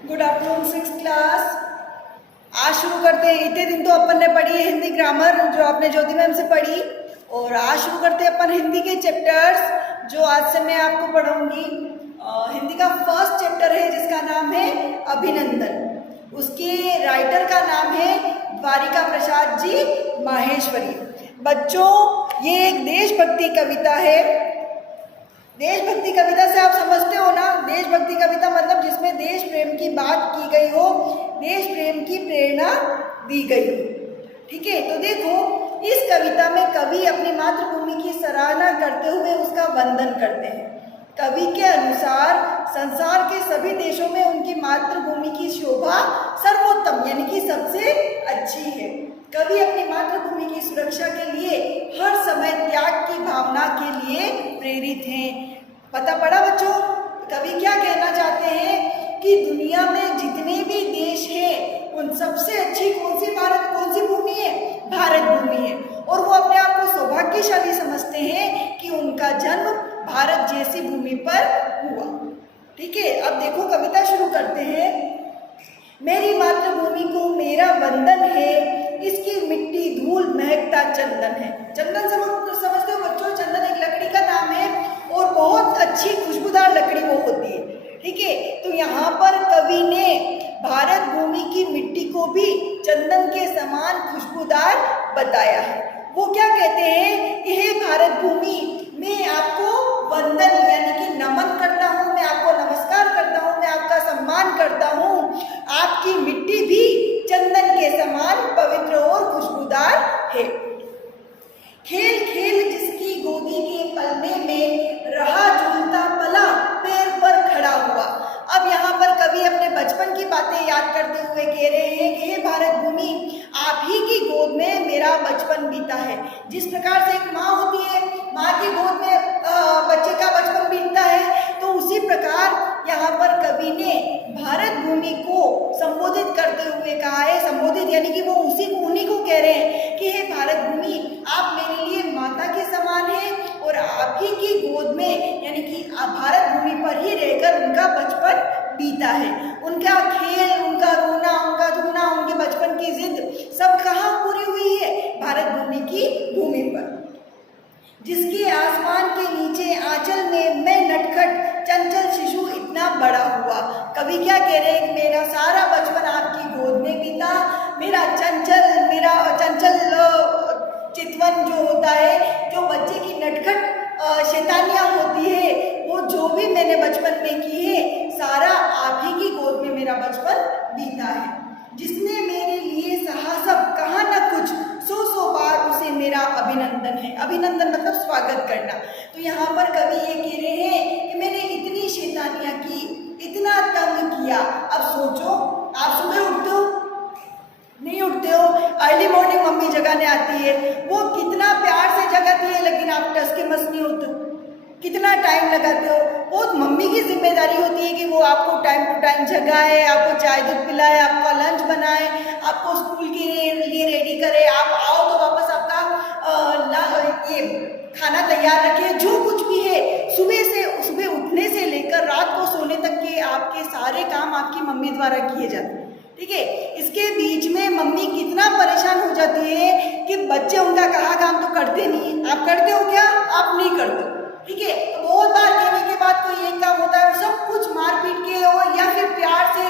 Good afternoon six class. आज शुरू करते हैं। इतने दिन तो अपन ने पढ़ी है हिंदी ग्रामर जो आपने ज्योति मैम से पढ़ी, और आज शुरू करते हैं अपन हिंदी के चैप्टर्स जो आज से मैं आपको पढ़ाऊंगी। हिंदी का फर्स्ट चैप्टर है जिसका नाम है अभिनंदन। उसके राइटर का नाम है द्वारिका प्रसाद जी माहेश्वरी। बच्चों, ये एक देशभक्ति कविता है। देशभक्ति कविता से आप समझते हो ना, देशभक्ति कविता मतलब जिसमें देश प्रेम की बात की गई हो, देश प्रेम की प्रेरणा दी गई हो। ठीक है, तो देखो इस कविता में कवि अपनी मातृभूमि की सराहना करते हुए उसका वंदन करते हैं। कवि के अनुसार संसार के सभी देशों में उनकी मातृभूमि की शोभा सर्वोत्तम यानी कि सबसे अच्छी है। कवि अपनी मातृभूमि की सुरक्षा के लिए हर समय त्याग की भावना के लिए प्रेरित हैं। पता पड़ा बच्चों, कवि क्या कहना चाहते हैं कि दुनिया में जितने भी देश हैं उन सबसे अच्छी कौन सी भूमि है? भारत भूमि है। और वो अपने आप को सौभाग्यशाली समझते हैं कि उनका जन्म भारत जैसी भूमि पर हुआ। ठीक है, अब देखो कविता शुरू करते हैं। मेरी मातृभूमि को मेरा वंदन है, इसकी मिट्टी धूल महकता चंदन है। चंदन समझते हो बच्चों? चंदन एक लकड़ी का नाम है और बहुत अच्छी खुशबूदार लकड़ी वो होती है। ठीक है, तो यहाँ पर कवि ने भारत भूमि की मिट्टी को भी चंदन के समान खुशबूदार बताया है। वो क्या कहते हैं कि हे भारत भूमि, मैं आपको वंदन यानी कि नमन करता हूँ, मैं आपको नमस्कार करता हूँ, मैं आपका सम्मान करता हूँ। आपकी मिट्टी भी चंदन के समान पवित्र और खुशबूदार है। खेल खेल जिसकी गोदी के पलने में रहा झूलता पला पैर पर खड़ा हुआ। अब यहाँ पर कवि अपने बचपन की बातें याद करते हुए कह रहे हैं कि हे भारत भूमि, आप ही की गोद में मेरा बचपन बीता है। जिस प्रकार से एक माँ होती है, माँ की गोद में बच्चे का बचपन बीतता है, तो उसी प्रकार यहाँ पर कवि ने भारत भूमि को संबोधित करते हुए कहा है। संबोधित यानी कि वो उन्हीं को कह रहे हैं कि हे भारत भूमि, आप मेरे लिए माता के समान हैं और आप ही की गोद में यानी कि भारत भूमि पर ही रहकर उनका बचपन बीता है। उनका खेल, उनका रोना, उनका धोना, उनके बचपन की जिद सब कहाँ पूरी हुई है? भारत भूमि की भूमि पर। जिसके आसमान के नीचे आंचल में मैं नटखट चंचल शिशु इतना बड़ा हुआ। कवि क्या कह रहे हैं कि मेरा सारा बचपन आपकी गोद में बीता। मेरा चंचल चितवन जो होता है, जो बच्चे की नटखट शैतानियाँ होती है, वो जो भी मैंने बचपन में की है, सारा आप ही की गोद में मेरा बचपन बीता है। जिसने मेरे लिए सहा सब कहा न कुछ, सौ बार उसे मेरा अभिनंदन है। अभिनंदन मतलब स्वागत करना। तो यहाँ पर कवि ये कह रहे हैं कि मैंने इतनी शैतानियाँ की, इतना तंग किया। अब सोचो, आप सुबह उठते हो? नहीं उठते हो। अर्ली मॉर्निंग मम्मी जगाने आती है, वो कितना प्यार से जगाती है, लेकिन आप टस के मस नहीं होते हो। कितना टाइम लगाते हो। वो मम्मी की जिम्मेदारी होती है कि वो आपको टाइम टू टाइम जगाए, आपको चाय दूध पिलाए, आपका लंच बनाए, आपको स्कूल के लिए रेडी करे। आप आओ तो वापस आपका ये खाना तैयार रखे। जो कुछ भी है, सुबह उठने से लेकर रात को सोने तक के आपके सारे काम आपकी मम्मी द्वारा किए जाते हैं। ठीक है, इसके बीच में मम्मी कितना परेशान हो जाती है कि बच्चे उनका कहा काम तो करते नहीं। आप करते हो क्या? आप नहीं करते। ठीक है, तो बहुत बार कहने के बाद कोई एक काम होता है, सब कुछ मार पीट के और या फिर प्यार से,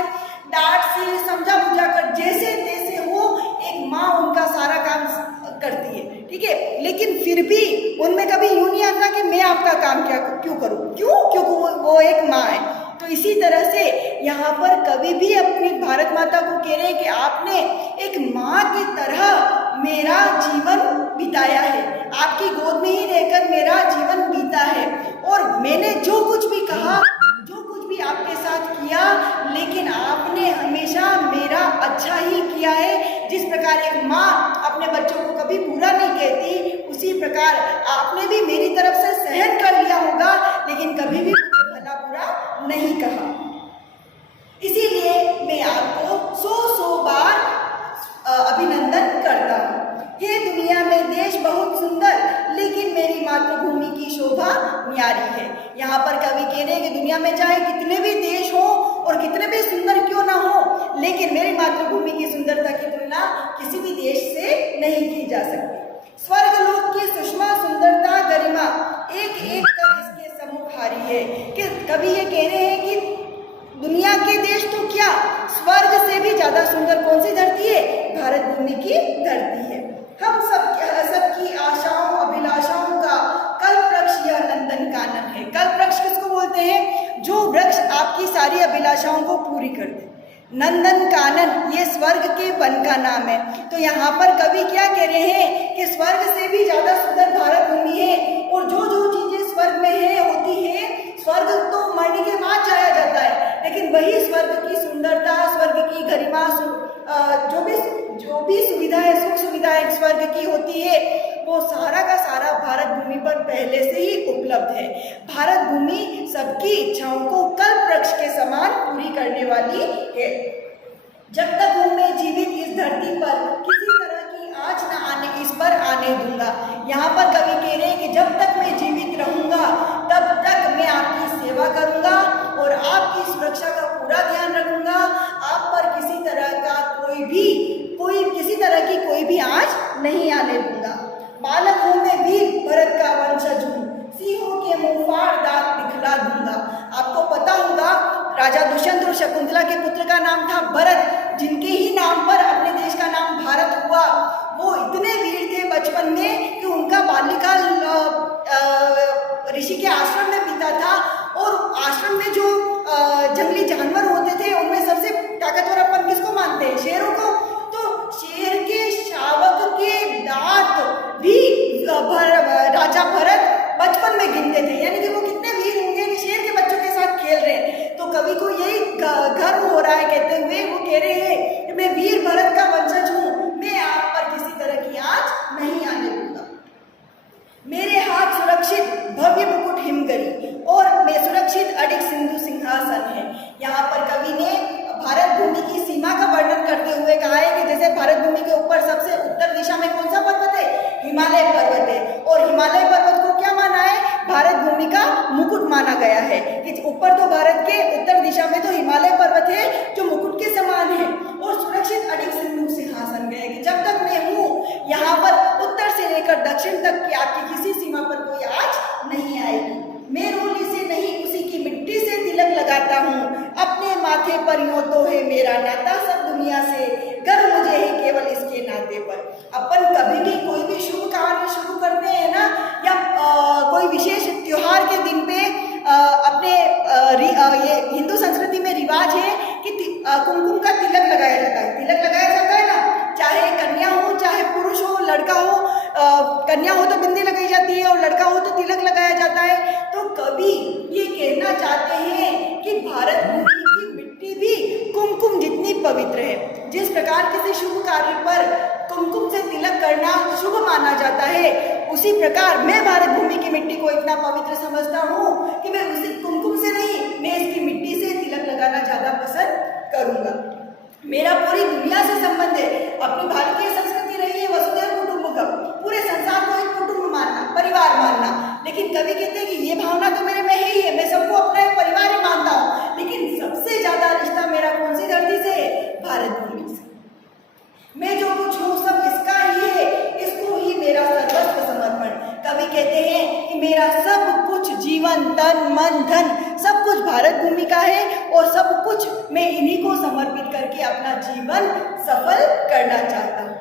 डांट से, समझा बुझा कर, जैसे तैसे हो एक माँ उनका सारा काम करती है। ठीक है, लेकिन फिर भी उनमें कभी यूं नहीं आता कि मैं आपका काम क्यों करूँ? क्योंकि वो एक माँ है। तो इसी तरह से यहाँ पर कवि भी अपनी भारत माता को कह रहे हैं कि आपने एक माँ की तरह मेरा जीवन बिताया है, आपकी गोद में ही रहकर मेरा जीवन बीता है, और मैंने जो कुछ भी कहा, जो कुछ भी आपके साथ किया, लेकिन आपने हमेशा मेरा अच्छा ही किया है। जिस प्रकार एक माँ अपने बच्चों को कभी बुरा नहीं कहती, उसी प्रकार आपने भी मेरी तरफ से सहन कर लिया होगा, लेकिन कभी भी भला बुरा नहीं कहा। इसीलिए मैं आपको सौ बार अभिनंदन करता हूँ। ये दुनिया में देश बहुत सुंदर, लेकिन मेरी मातृभूमि की शोभा न्यारी है। यहाँ पर कवि कह रहे हैं कि दुनिया में चाहे कितने भी देश हो और कितने भी सुंदर क्यों ज़्यादा सुंदर कौन सी धरती है? भारत भूमि की धरती है। हम सबकी आशाओं अभिलाषाओं का कल्प वृक्ष यह नंदन कानन है। कल्प वृक्ष किसको बोलते हैं? जो वृक्ष आपकी सारी अभिलाषाओं को पूरी कर दे। नंदन कानन ये स्वर्ग के वन का नाम है। तो यहाँ पर कवि क्या कह रहे हैं कि स्वर्ग से भी ज़्यादा सुंदर भारत भूमि है, और जो जो चीज़ें स्वर्ग में है होती है, स्वर्ग तो मरने के बाद जाया जाता है, लेकिन वही स्वर्ग की सुंदरता, स्वर्ग की गरिमा, जो भी सुविधाएं, सुख सुविधाएं स्वर्ग की होती है, वो सारा का सारा भारत भूमि पर पहले से ही उपलब्ध है। भारत भूमि सबकी इच्छाओं को कल्प वृक्ष के समान पूरी करने वाली है। जब तक हूँ मैं जीवित इस धरती पर, किसी तरह की आँच न आने इस पर आने दूंगा। यहाँ पर कवि कह रहे हैं कि जब तक मैं जीवित रहूंगा तब तक मैं आपकी सेवा करूंगा और आपकी सुरक्षा का पूरा ध्यान रखूंगा। आप पर किसी तरह का किसी तरह की कोई भी आँच नहीं आने दूंगा। बालक हूँ मैं वीर भरत का वंशज हूँ, सिंहों के मुंह फाड़ दांत दिखला दूंगा। आपको पता होगा राजा दुष्यंत और शकुंतला के पुत्र का नाम था भरत, जिनके ही नाम पर अपने देश का नाम भारत हुआ। वो इतने वीर थे बचपन में कि उनका बाल्यकाल ऋषि के आश्रम में बीता था, और आश्रम में जो जंगली जानवर होते थे उनमें सबसे ताकतवर अपन किसको मानते हैं? शेरों को। तो शेर के शावक के दांत भी राजा भरत बचपन में गिनते थे, यानी कि वो कितने वीर होंगे कि शेर के बच्चों के साथ खेल रहे हैं। तो कवि को यही गर्व हो रहा है, कहते हुए वो कह रहे हैं कि मैं वीर भरत का वंशज हूँ, मैं आप पर किसी तरह की आँच नहीं आने दूंगा। मेरे हाथ सुरक्षित भव्य मुकुट हिमगरी और मैं सुरक्षित अडिग सिंधु सिंहासन है। यहाँ पर कवि ने भारत भूमि की सीमा का वर्णन करते हुए कहा है कि जैसे भारत भूमि के ऊपर सबसे उत्तर दिशा में कौन सा पर्वत है? हिमालय पर्वत है, और हिमालय पर्वत को क्या माना है? भारत भूमि का मुकुट माना गया है कि ऊपर तो भारत के उत्तर दिशा में तो हिमालय पर्वत है जो मुकुट के समान है, और सुरक्षित अडिग सिंधु सिंहासन गए कि जब तक मैं हूँ यहाँ पर उत्तर से लेकर दक्षिण तक की आपकी किसी सीमा पर कोई आँच नहीं आएगी। मैं रोली से नहीं उसी की मिट्टी से तिलक लगाता हूँ, अपने माथे पर यूं तो है मेरा नाता सब दुनिया से, गर्व मुझे है केवल इसके नाते पर। अपन कभी भी कोई भी शुभ कार्य शुरू करते हैं ना, या कोई विशेष त्योहार के दिन पे अपने ये हिंदू संस्कृति में रिवाज है कि कुमकुम का तिलक लगाया जाता है। तिलक लगाया जाता है ना, चाहे कन्या हो चाहे पुरुष हो, लड़का हो, कन्या हो तो बिंदी लगाई जाती है और लड़का हो तो तिलक लगाया जाता है। तो कवि ये कहना चाहते हैं कि भारत भूमि की मिट्टी भी कुमकुम जितनी पवित्र है। जिस प्रकार किसी शुभ कार्य पर कुमकुम से तिलक करना शुभ माना जाता है, उसी प्रकार मैं भारत भूमि की मिट्टी को इतना पवित्र समझता हूँ कि मैं उसी कुमकुम से नहीं, मैं इसकी मिट्टी से तिलक लगाना ज़्यादा पसंद करूँगा। मेरा पूरी दुनिया से संबंध है। अपनी भारतीय संस्कृति रही है वसुधैव कुटुंबकम, पूरे संसार को एक कुटुंब मानना, परिवार मानना। लेकिन कवि कहते हैं कि ये भावना तो मेरे में है ही है, मैं सबको अपना एक परिवार ही मानता हूँ, लेकिन सबसे ज्यादा रिश्ता मेरा कौन सी धरती से है? भारत भूमि से। मैं जो कुछ हूँ सब इसका ही है, इसको ही मेरा सर्वस्व समर्पण। कवि कहते हैं कि मेरा सब कुछ, जीवन, तन, मन, धन, सब कुछ भारत भूमि का है, और सब कुछ मैं इन्हीं को समर्पित करके अपना जीवन सफल करना चाहता हूँ।